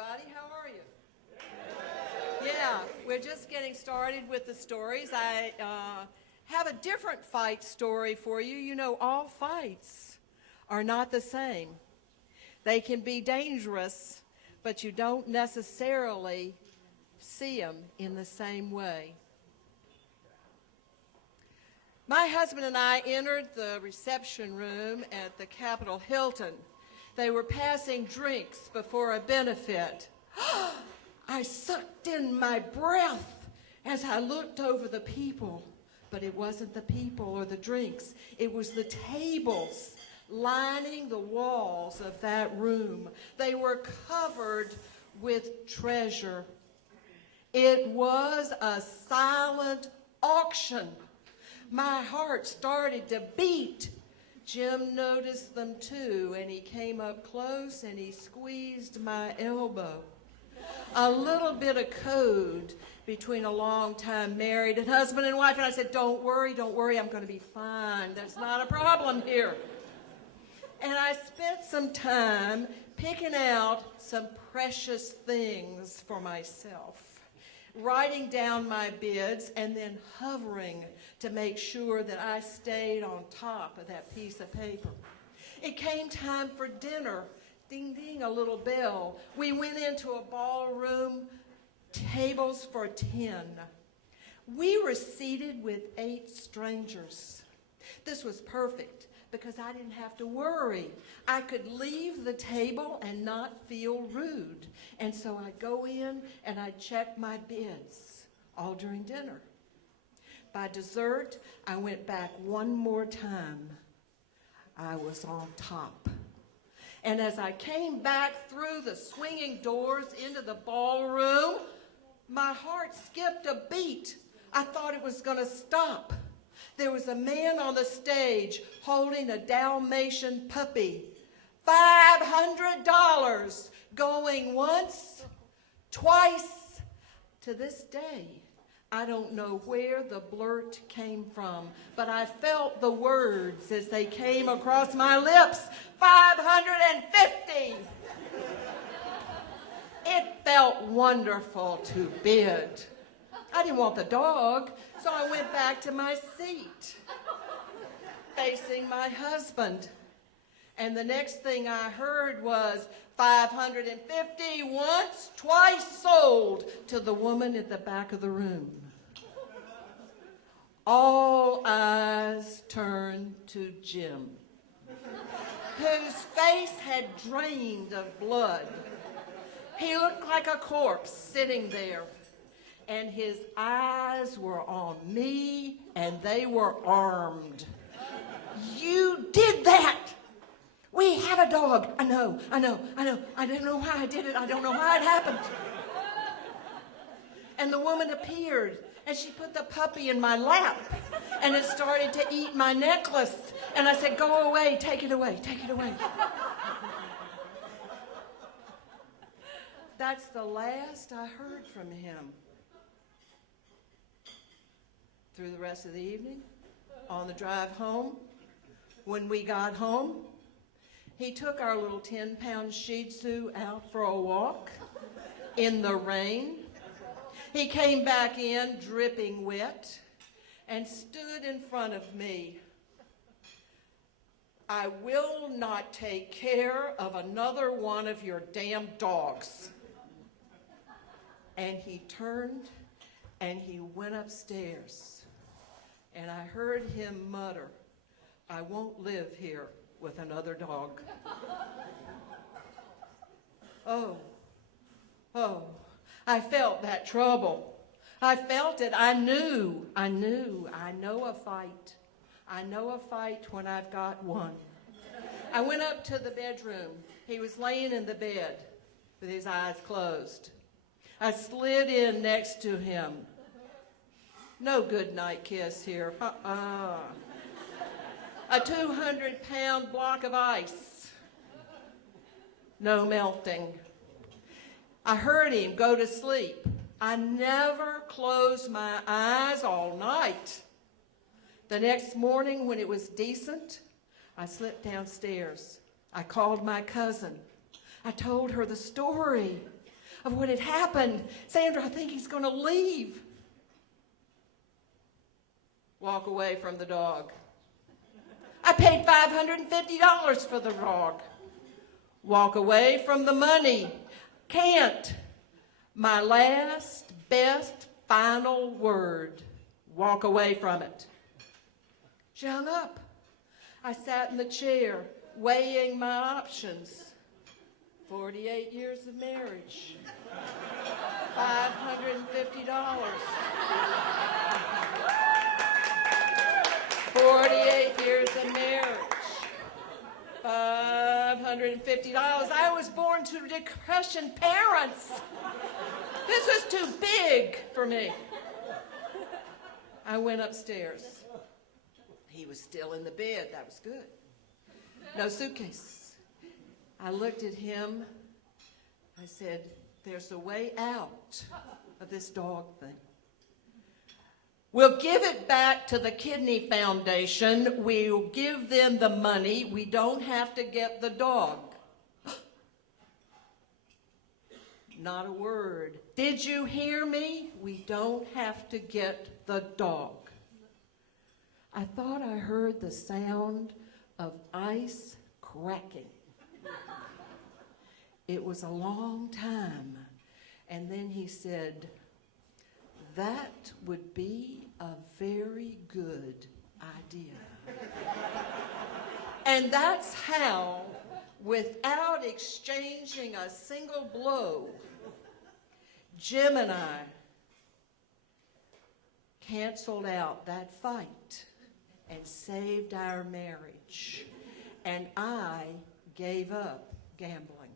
everybody. How are you? Yeah, we're just getting started with the stories. I have a different fight story for you. You know, all fights are not the same. They can be dangerous, but you don't necessarily see them in the same way. My husband and I entered the reception room at the Capitol Hilton. They were passing drinks before a benefit. I sucked in my breath as I looked over the people, but it wasn't the people or the drinks. It was the tables lining the walls of that room. They were covered with treasure. It was a silent auction. My heart started to beat. Jim noticed them too, and he came up close and he squeezed my elbow. A little bit of code between a long-time married and husband and wife, and I said, don't worry, I'm going to be fine. There's not a problem here. And I spent some time picking out some precious things for myself, writing down my bids and then hovering to make sure that I stayed on top of that piece of paper. It came time for dinner. Ding, ding, a little bell. We went into a ballroom, tables for 10. We were seated with 8 strangers. This was perfect because I didn't have to worry. I could leave the table and not feel rude. And so I'd go in and I'd check my bids all during dinner. By dessert, I went back one more time. I was on top. And as I came back through the swinging doors into the ballroom, my heart skipped a beat. I thought it was going to stop. There was a man on the stage holding a Dalamation puppy. $500 going once, twice. To this day, I don't know where the blurt came from, but I felt the words as they came across my lips. 550. It felt wonderful to bid. I didn't want the dog, so I went back to my seat, facing my husband. And the next thing I heard was 550 once, twice sold to the woman at the back of the room. All eyes turned to Jim, whose face had drained of blood. He looked like a corpse sitting there, and his eyes were on me, and they were armed. You did that! We have a dog. I know. I don't know why I did it. I don't know why it happened. And the woman appeared, and she put the puppy in my lap, and it started to eat my necklace. And I said, go away, take it away, take it away. That's the last I heard from him. Through the rest of the evening, on the drive home, when we got home, he took our little 10-pound Shih Tzu out for a walk in the rain. He came back in dripping wet and stood in front of me. I will not take care of another one of your damn dogs. And he turned and he went upstairs. And I heard him mutter, I won't live here with another dog. Oh, I felt that trouble. I felt it. I know a fight. I know a fight when I've got one. I went up to the bedroom. He was laying in the bed with his eyes closed. I slid in next to him. No good night kiss here. A 200-pound block of ice. No melting. I heard him go to sleep. I never closed my eyes all night. The next morning when it was decent, I slipped downstairs. I called my cousin. I told her the story. of what had happened. Sandra, I think he's going to leave. Walk away from the dog. I paid $550 for the dog. Walk away from the money. Can't. My last, best, final word. Walk away from it. She hung up. I sat in the chair, weighing my options. 48 years of marriage. $550. 48 years of marriage. $550. I was born to Depression parents. This was too big for me. I went upstairs. He was still in the bed. That was good. No suitcase. I looked at him. I said, there's a way out of this dog thing. We'll give it back to the Kidney Foundation. We'll give them the money. We don't have to get the dog. Not a word. Did you hear me? We don't have to get the dog. I thought I heard the sound of ice cracking. It was a long time. And then he said, that would be a very good idea. And that's how, without exchanging a single blow, Jim and I canceled out that fight and saved our marriage. And I gave up gambling.